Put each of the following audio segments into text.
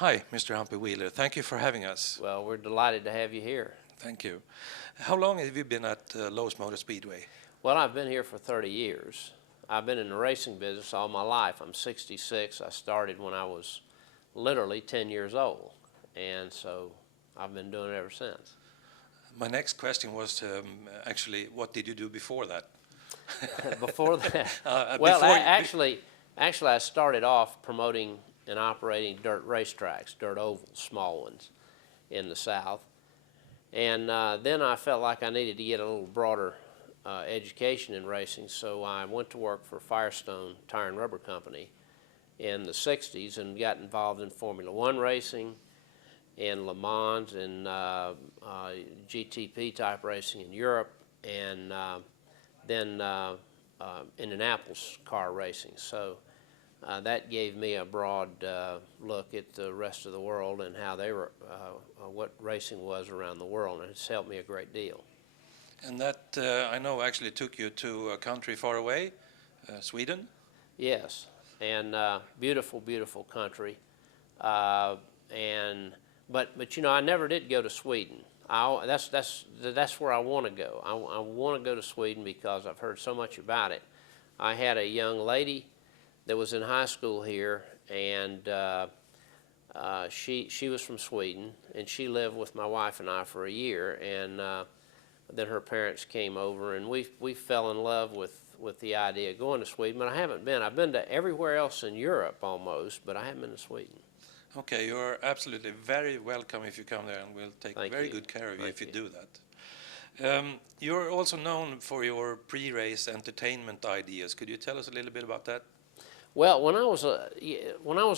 Hi, Mr. Humpy Wheeler. Thank you for having us. Well, we're delighted to have you here. Thank you. How long have you been at Lowe's Motor Speedway? Well, I've been here for 30 years. I've been in the racing business all my life. I'm 66. I started when I was literally 10 years old, and so I've been doing it ever since. My next question was actually, what did you do before that? Before that, well, before actually, I started off promoting and operating dirt racetracks, dirt ovals, small ones, in the South. And then I felt like I needed to get a little broader education in racing, so I went to work for Firestone Tire and Rubber Company in the 60s and got involved in Formula One racing, in Le Mans, and GTP type racing in Europe, and then Indianapolis car racing. So that gave me a broad look at the rest of the world and how they were, what racing was around the world, and it's helped me a great deal. And that, I know, actually took you to a country far away, Sweden? Yes, and beautiful, beautiful country. But you know, I never did go to Sweden. That's where I want to go. I want to go to Sweden because I've heard so much about it. I had a young lady that was in high school here, and she was from Sweden, and she lived with my wife and I for a year, and then her parents came over, and we fell in love with the idea of going to Sweden. But I haven't been. I've been to everywhere else in Europe almost, but I haven't been to Sweden. Okay, you're absolutely very welcome if you come there, and we'll take very good care of you if you do that. You're also known for your pre-race entertainment ideas. Could you tell us a little bit about that? Well, when I was a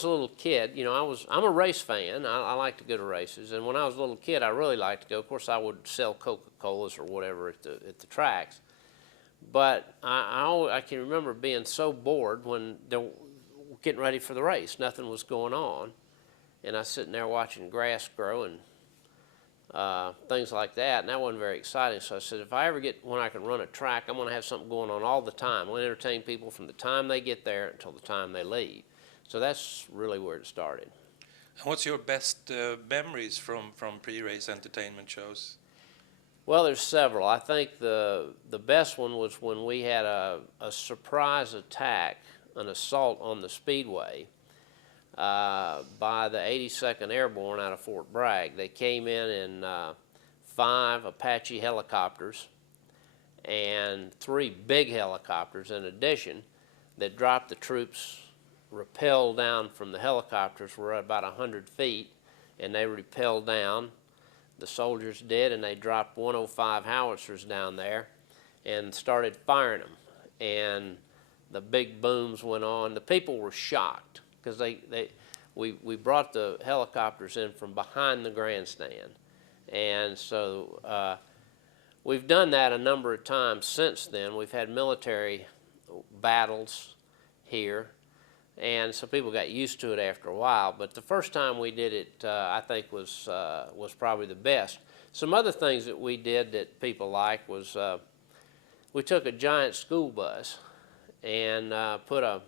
little kid, you know, I'm a race fan. I like to go to races, and when I was a little kid, I really liked to go. Of course, I would sell Coca-Colas or whatever at the tracks. But I can remember being so bored when they were getting ready for the race. Nothing was going on, and I was sitting there watching grass grow and things like that, and that wasn't very exciting. So I said, if I ever get when I can run a track, I'm going to have something going on all the time. I'm going to entertain people from the time they get there until the time they leave. So that's really where it started. And what's your best memories from pre-race entertainment shows? Well, there's several. I think the best one was when we had a surprise attack, an assault on the speedway by the 82nd Airborne out of Fort Bragg. They came in 5 Apache helicopters and 3 big helicopters in addition that dropped the troops, rappelled down from the helicopters. Were about 100 feet, and they rappelled down. The soldiers did, and they dropped 105 howitzers down there and started firing them. And the big booms went on. The people were shocked because we brought the helicopters in from behind the grandstand. And so we've done that a number of times since then. We've had military battles here, and so people got used to it after a while. But the first time we did it, I think, was probably the best. Some other things that we did that people liked was we took a giant school bus and put a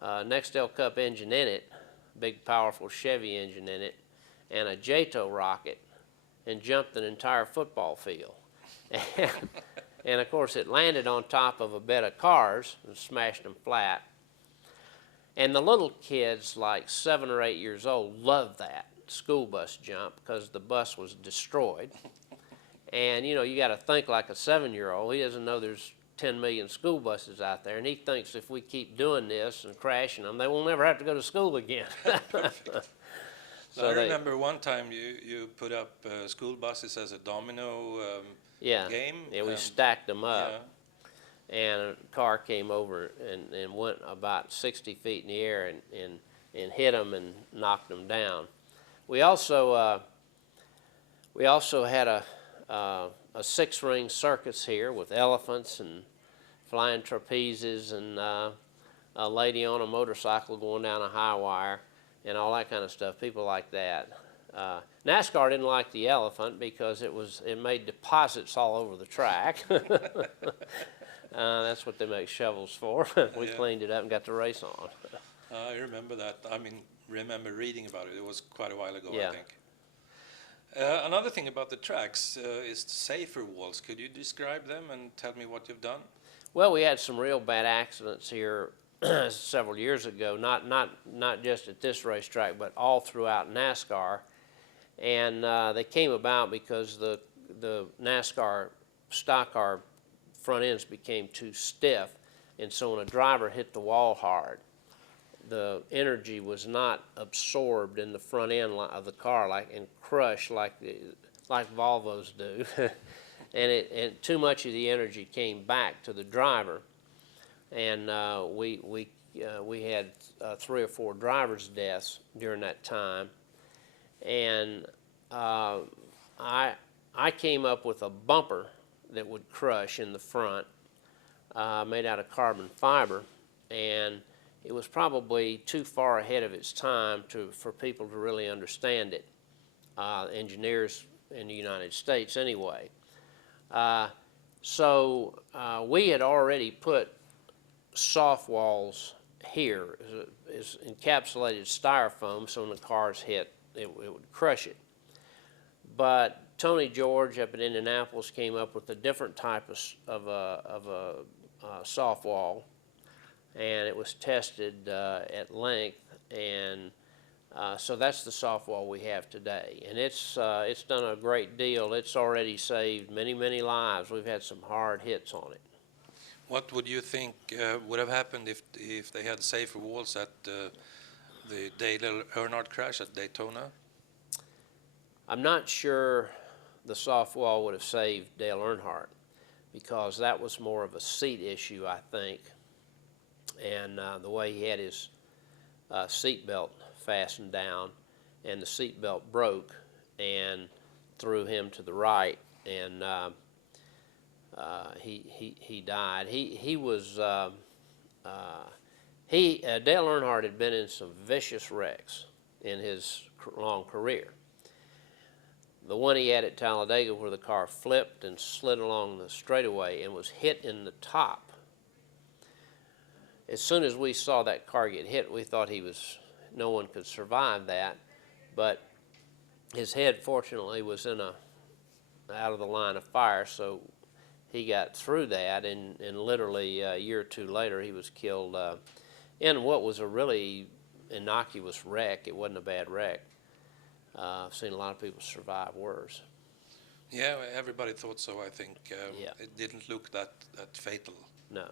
Nextel Cup engine in it, big powerful Chevy engine in it, and a JATO rocket, and jumped an entire football field. And of course it landed on top of a bed of cars and smashed them flat. And the little kids, like 7 or 8 years old, loved that school bus jump because the bus was destroyed. And you know, you got to think like a 7-year-old. He doesn't know there's 10 million school buses out there, and he thinks if we keep doing this and crashing them, they will never have to go to school again. So I remember one time you put up school buses as a domino game. Yeah, we stacked them up. Yeah. And a car came over and went about 60 feet in the air and hit them and knocked them down. We also had a 6-ring circus here with elephants and flying trapezes and a lady on a motorcycle going down a high wire and all that kind of stuff. People like that. NASCAR didn't like the elephant because it made deposits all over the track. That's what they make shovels for. We cleaned it up and got the race on. I remember that. I mean, remember reading about it. It was quite a while ago, Yeah. I think. Another thing about the tracks is safer walls. Could you describe them and tell me what you've done? Well, we had some real bad accidents here several years ago, not just at this racetrack, but all throughout NASCAR. And they came about because the NASCAR stock car front ends became too stiff, and so when a driver hit the wall hard, the energy was not absorbed in the front end of the car and crushed like Volvos do, and too much of the energy came back to the driver, and we had 3 or 4 drivers' deaths during that time, and I came up with a bumper that would crush in the front, made out of carbon fiber, and it was probably too far ahead of its time for people to really understand it, engineers in the United States anyway. So we had already put soft walls here, is encapsulated styrofoam, so when the cars hit, it would crush it. But Tony George up in Indianapolis came up with a different type of a soft wall, and it was tested at length, and so that's the soft wall we have today, and it's done a great deal. It's already saved many lives. We've had some hard hits on it. What would you think would have happened if they had safer walls at the Dale Earnhardt crash at Daytona? I'm not sure the soft wall would have saved Dale Earnhardt, because that was more of a seat issue, I think, and the way he had his seat belt fastened down, and the seat belt broke and threw him to the right, and he died. Dale Earnhardt had been in some vicious wrecks in his long career. The one he had at Talladega, where the car flipped and slid along the straightaway and was hit in the top. As soon as we saw that car get hit, we thought no one could survive that, but his head fortunately was out of the line of fire, so he got through that, and literally a year or 2 later he was killed in what was a really innocuous wreck. It wasn't a bad wreck. I've seen a lot of people survive worse. Yeah, everybody thought so, I think. Yeah. It didn't look that fatal. No.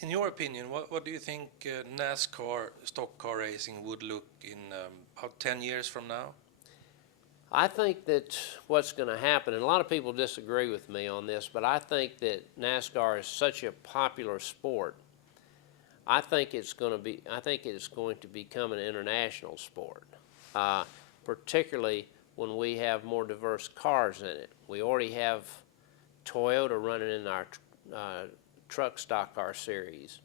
In your opinion, what do you think NASCAR stock car racing would look in about 10 years from now? I think that what's going to happen, and a lot of people disagree with me on this, but I think that NASCAR is such a popular sport. I think it's going to become an international sport, particularly when we have more diverse cars in it. We already have Toyota running in our truck stock car series.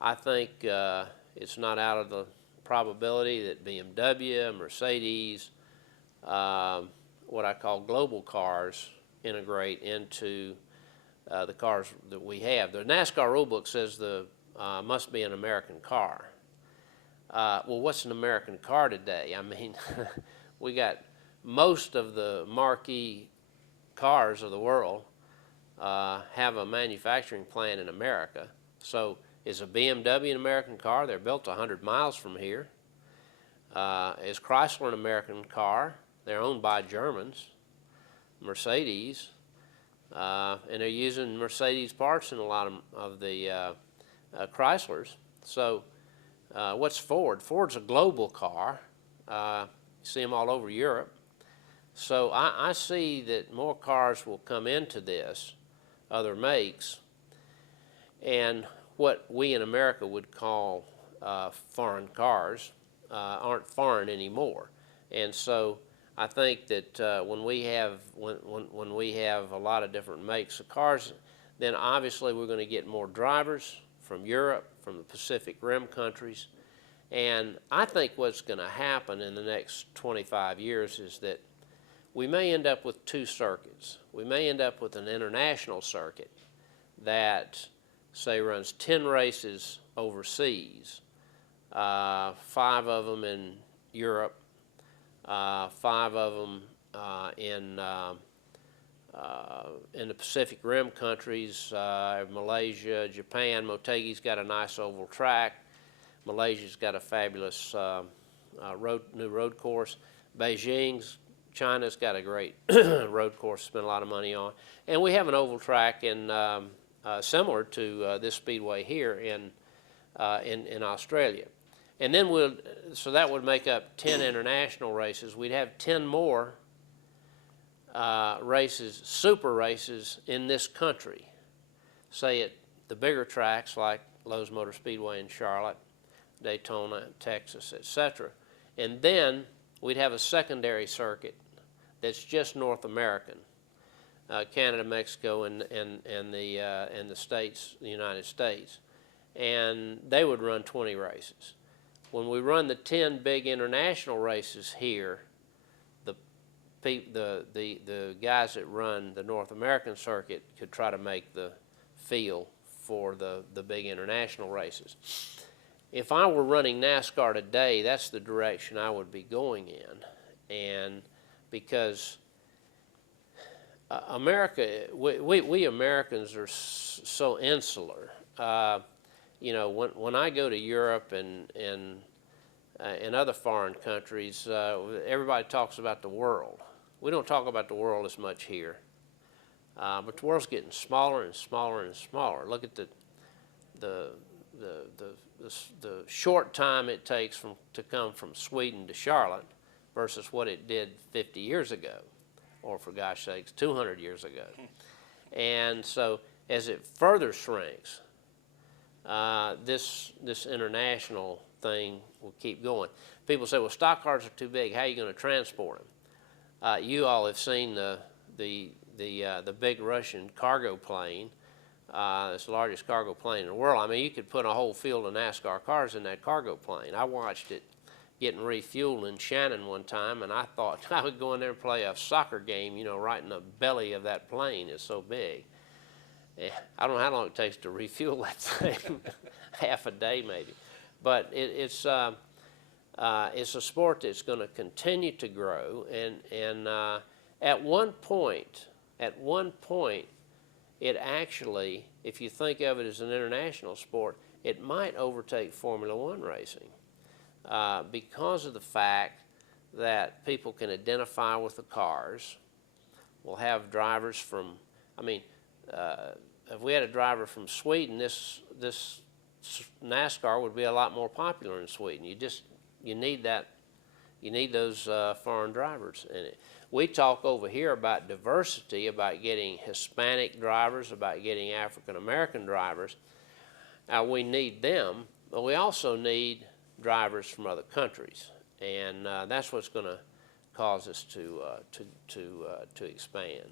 I think it's not out of the probability that BMW, Mercedes, what I call global cars, integrate into the cars that we have. The NASCAR rulebook says must be an American car. Well, what's an American car today? I mean, we got most of the marquee cars of the world have a manufacturing plant in America. So is a BMW an American car? They're built 100 miles from here. Is Chrysler an American car? They're owned by Germans. Mercedes, and they're using Mercedes parts in a lot of the Chryslers. So what's Ford? Ford's a global car. You see them all over Europe. So I see that more cars will come into this, other makes, and what we in America would call foreign cars aren't foreign anymore. And so I think that when we have a lot of different makes of cars, then obviously we're going to get more drivers from Europe, from the Pacific Rim countries, and I think what's going to happen in the next 25 years is that we may end up with 2 circuits. We may end up with an international circuit that, say, runs 10 races overseas, 5 of them in Europe, 5 of them in the Pacific Rim countries, Malaysia, Japan. Motegi's got a nice oval track. Malaysia's got a fabulous new road course. China's got a great road course to spend a lot of money on. And we have an oval track similar to this speedway here in Australia. And then so that would make up 10 international races. We'd have 10 more races, super races in this country, say at the bigger tracks like Lowe's Motor Speedway in Charlotte, Daytona, Texas, etc. And then we'd have a secondary circuit that's just North American, Canada, Mexico, and the states, the United States, and they would run 20 races. When we run the 10 big international races here, the guys that run the North American circuit could try to make the field for the big international races. If I were running NASCAR today, that's the direction I would be going in. And because we Americans are so insular. You know, when I go to Europe and other foreign countries, everybody talks about the world. We don't talk about the world as much here. But the world's getting smaller and smaller and smaller. Look at the short time it takes to come from Sweden to Charlotte versus what it did 50 years ago, or for gosh sakes, 200 years ago. And so as it further shrinks, this international thing will keep going. People say, well, stock cars are too big. How are you going to transport them? You all have seen the big Russian cargo plane. It's the largest cargo plane in the world. I mean, you could put a whole field of NASCAR cars in that cargo plane. I watched it getting refueled in Shannon one time, and I thought I would go in there and play a soccer game, you know, right in the belly of that plane. It's so big. I don't know how long it takes to refuel that thing, half a day maybe. But it's a sport that's going to continue to grow, and at one point, it actually, if you think of it as an international sport, it might overtake Formula One racing because of the fact that people can identify with the cars. We'll have drivers from, I mean, if we had a driver from Sweden, this NASCAR would be a lot more popular in Sweden. You need those foreign drivers in it. We talk over here about diversity, about getting Hispanic drivers, about getting African American drivers. We need them, but we also need drivers from other countries, and that's what's going to cause us to expand.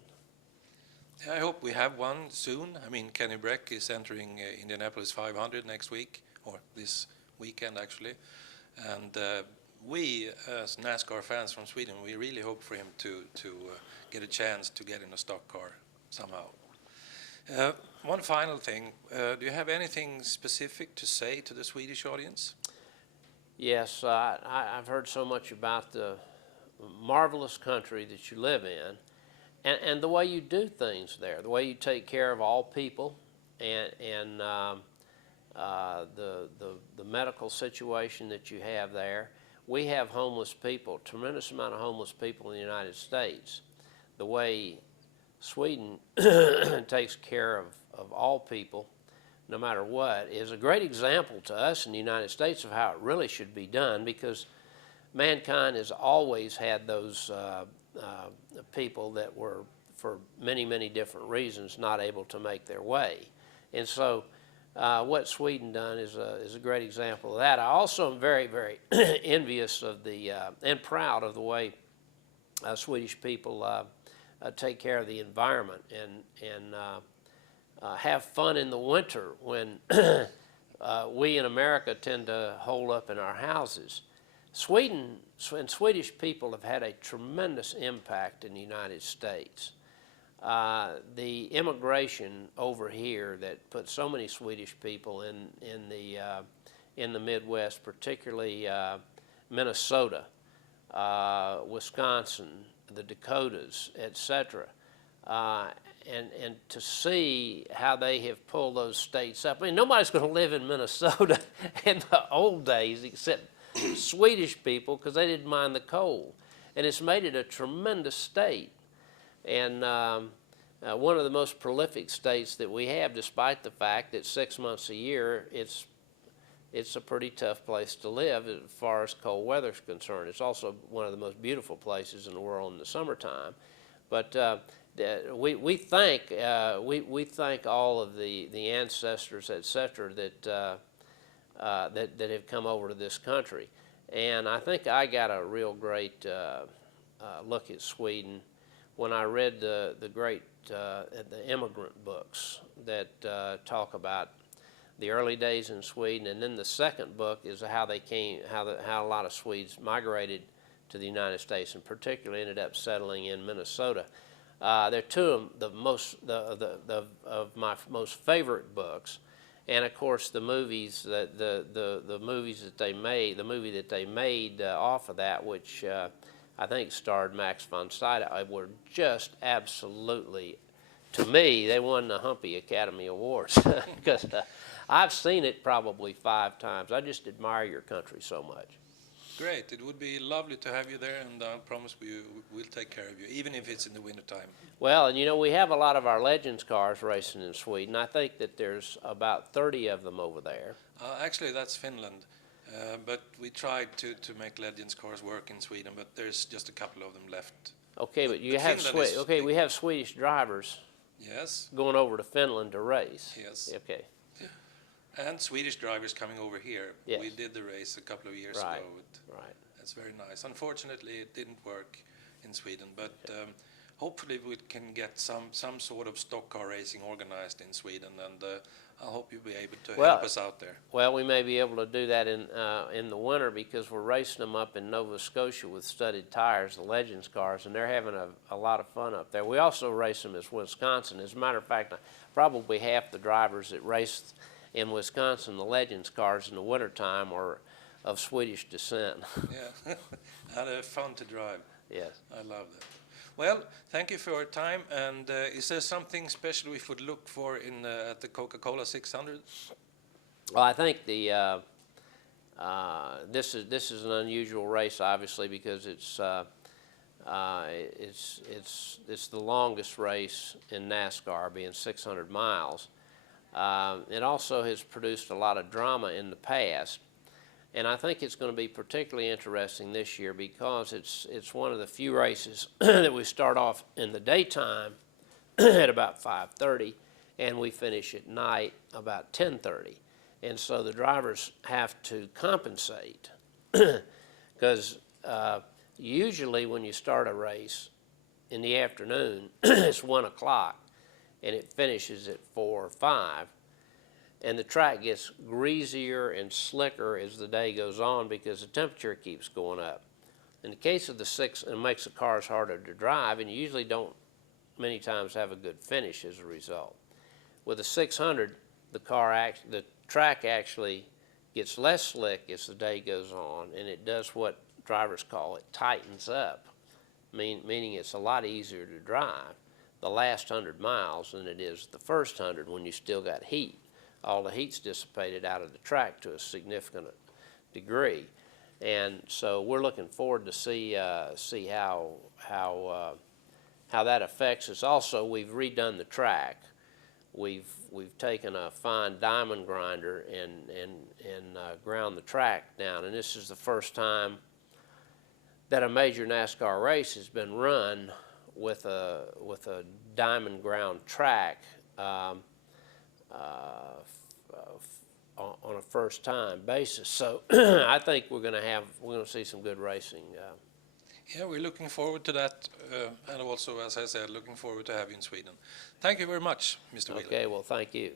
I hope we have one soon. I mean, Kenny Breck is entering Indianapolis 500 next week, or this weekend actually, and we as NASCAR fans from Sweden, we really hope for him to get a chance to get in a stock car somehow. One final thing, do you have anything specific to say to the Swedish audience? Yes, I've heard so much about the marvelous country that you live in, and the way you do things there, the way you take care of all people, and the medical situation that you have there. We have homeless people, tremendous amount of homeless people in the United States. The way Sweden takes care of all people, no matter what, is a great example to us in the United States of how it really should be done, because mankind has always had those people that were, for many, many different reasons, not able to make their way. And so what Sweden done is a great example of that. I also am very, very envious of and proud of the way Swedish people take care of the environment and have fun in the winter when we in America tend to hole up in our houses. Sweden and Swedish people have had a tremendous impact in the United States. The immigration over here that put so many Swedish people in in the Midwest, particularly Minnesota, Wisconsin, the Dakotas, etc. And to see how they have pulled those states up. I mean, nobody's going to live in Minnesota in the old days except Swedish people, because they didn't mind the cold. And it's made it a tremendous state. And one of the most prolific states that we have, despite the fact that 6 months a year, it's a pretty tough place to live as far as cold weather is concerned. It's also one of the most beautiful places in the world in the summertime. But we thank all of the ancestors, etc., that have come over to this country, and I think I got a real great look at Sweden when I read the great the immigrant books that talk about the early days in Sweden, and then the second book is how they came, how a lot of Swedes migrated to the United States, and particularly ended up settling in Minnesota. They're two of my most favorite books, and of course the movies the movies that they made, the movie that they made off of that, which I think starred Max von Sydow, were just absolutely, to me, they won the Humpy Academy Awards because I've seen it probably 5 times. I just admire your country so much. Great. It would be lovely to have you there, and I promise we'll take care of you, even if it's in the wintertime. Well, and you know, we have a lot of our Legends cars racing in Sweden. I think that there's about 30 of them over there. Actually, that's Finland. But we tried to make Legends cars work in Sweden, but there's just a couple of them left. Okay, but you have we have Swedish drivers. Yes. Going over to Finland to race. Yes. Okay. And Swedish drivers coming over here. Yes. We did the race a couple of years right. ago. Right. That's very nice. Unfortunately, it didn't work in Sweden, but hopefully we can get some sort of stock car racing organized in Sweden, and I hope you'll be able to help us out there. Well, we may be able to do that in the winter, because we're racing them up in Nova Scotia with studded tires, the Legends cars, and they're having a lot of fun up there. We also race them in Wisconsin. As a matter of fact, probably half the drivers that race in Wisconsin, the Legends cars in the wintertime, are of Swedish descent. Yeah, and fun to drive. Yes. I love that. Well, thank you for your time. And is there something special we should look for at the Coca-Cola 600? Well, I think this is an unusual race, obviously, because it's the longest race in NASCAR, being 600 miles. It also has produced a lot of drama in the past, and I think it's going to be particularly interesting this year, because it's one of the few races that we start off in the daytime at about 5:30, and we finish at night about 10:30, and so the drivers have to compensate, because usually when you start a race in the afternoon, it's 1 o'clock. And it finishes at 4 or 5, and the track gets greasier and slicker as the day goes on, because the temperature keeps going up. In the case of the 6, it makes the cars harder to drive, and you usually don't many times have a good finish as a result. With the 600, the track actually gets less slick as the day goes on, and it does what drivers call it tightens up, meaning it's a lot easier to drive the last 100 miles than it is the first 100, when you still got heat. All the heat's dissipated out of the track to a significant degree, and so we're looking forward to see how that affects us. Also, we've redone the track. We've taken a fine diamond grinder and ground the track down, and this is the first time that a major NASCAR race has been run with a diamond ground track on a first time basis. So I think we're going to see some good racing. Yeah, we're looking forward to that, and also, as I said, looking forward to having you in Sweden. Thank you very much, Mr. Wheeler. Okay, well, thank you.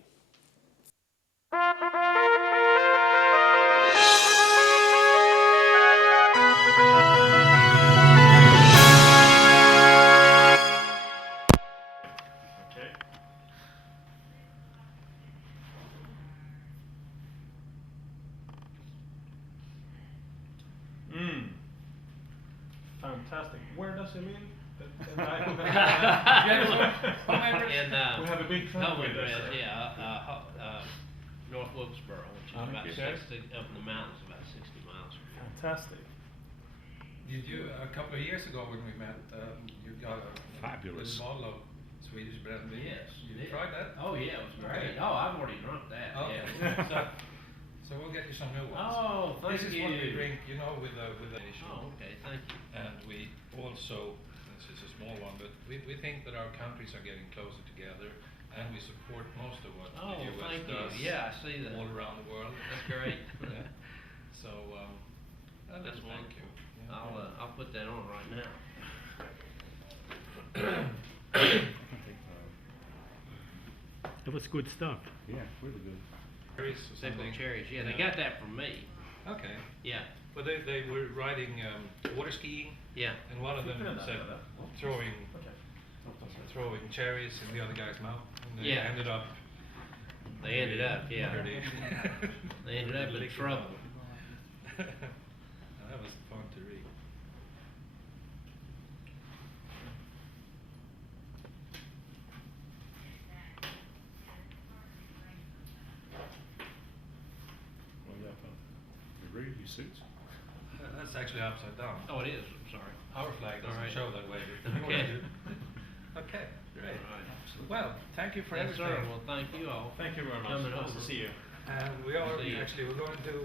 fantastic. Where does he live? And we have a big truck with us. North Wilkesboro, which is about Okay. 60, up in the mountains, about 60 miles from here. Fantastic. Did you, a couple of years ago when we met, you got a Fabulous. little bottle of Swedish brandy? Yes. You tried that? Oh, yeah, it was great. Okay. Oh, I've already drunk that. Okay. Yeah. So we'll get you some new ones. Oh, thank This is what we you. drink, you know, with the nation. Oh, okay, thank you. And we also, this is a small one, but we think that our countries are getting closer together, and we support most of what Oh, the US thank does. you. Yeah, I see that. All around the world. That's great. Yeah. So, That's thank wonderful. you. Yeah. I'll put that on right now. It was good stuff. Yeah, really good. Cherries or Simple something. cherries, yeah, they got that from me. Okay. Yeah, But they were riding water skiing, yeah. and one of them said throwing cherries in the other guy's mouth, and they Yeah. ended up. They ended up, yeah. dirty. They ended up in Licking trouble. them. That was fun to read. You read your suits? That's actually upside down. Oh, it is, I'm sorry. Our flag doesn't Alright. show that way. But you Okay. wanna do- Okay, great. All right. Well, thank you for Yes, sir, everything. well, thank you all. Thank you very much. Coming Nice over. to see you. And we are See you. actually, we're going to do